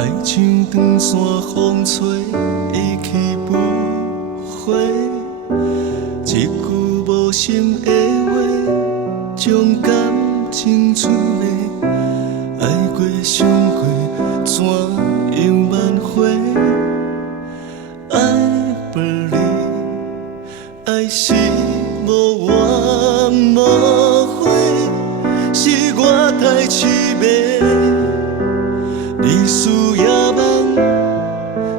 爱像长线风吹，意去不回。一句无心的话，将感情出卖。爱过伤过，怎样挽回？爱不离，爱是无怨无悔，是我太痴迷。你输也梦，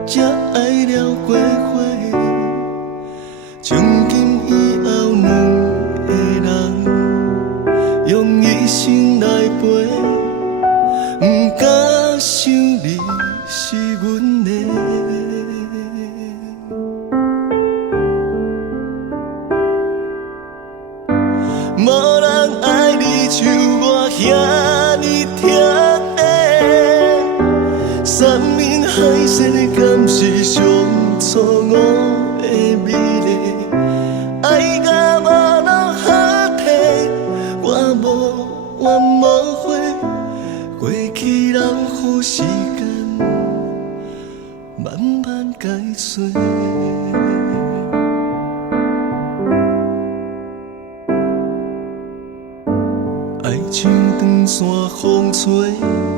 才爱了过火。从今以后，两个人用一生来陪，不敢想你是阮的。无人爱你像我遐尼疼的，山盟海誓敢是上错误的美丽？爱甲无路好体，我无怨无悔，过去留予时间慢慢解碎。爱像长线风吹，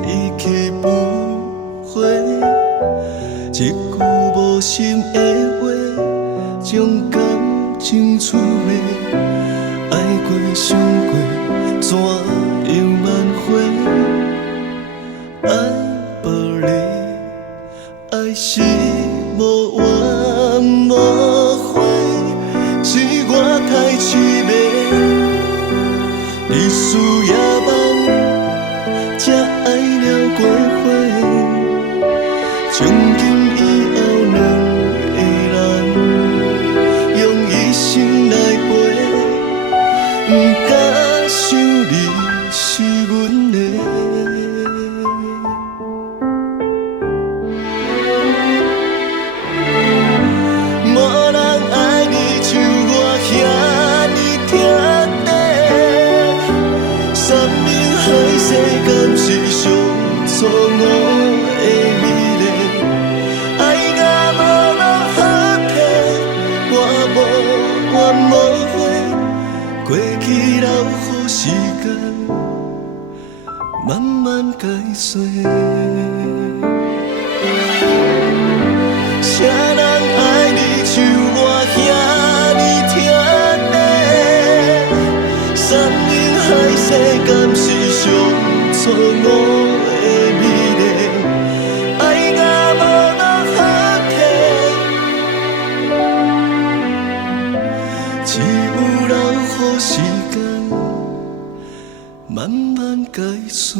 意去不回。一句无心的话，将感情出卖。爱过伤过，怎样挽回？爱不离，爱是无怨无悔，是我太痴迷。你输也梦，才爱了过火。从今以后，两个人用一生来陪，不敢想你是阮的。无人爱你像我遐尼疼的，山盟海誓敢是上错误的美丽？爱甲无路好体，我无怨无悔，过去留予时间慢慢解碎。谁人爱你像我遐尼疼的？山盟海誓敢是上错误的美丽？爱甲无路好体，只有留予时间慢慢解碎。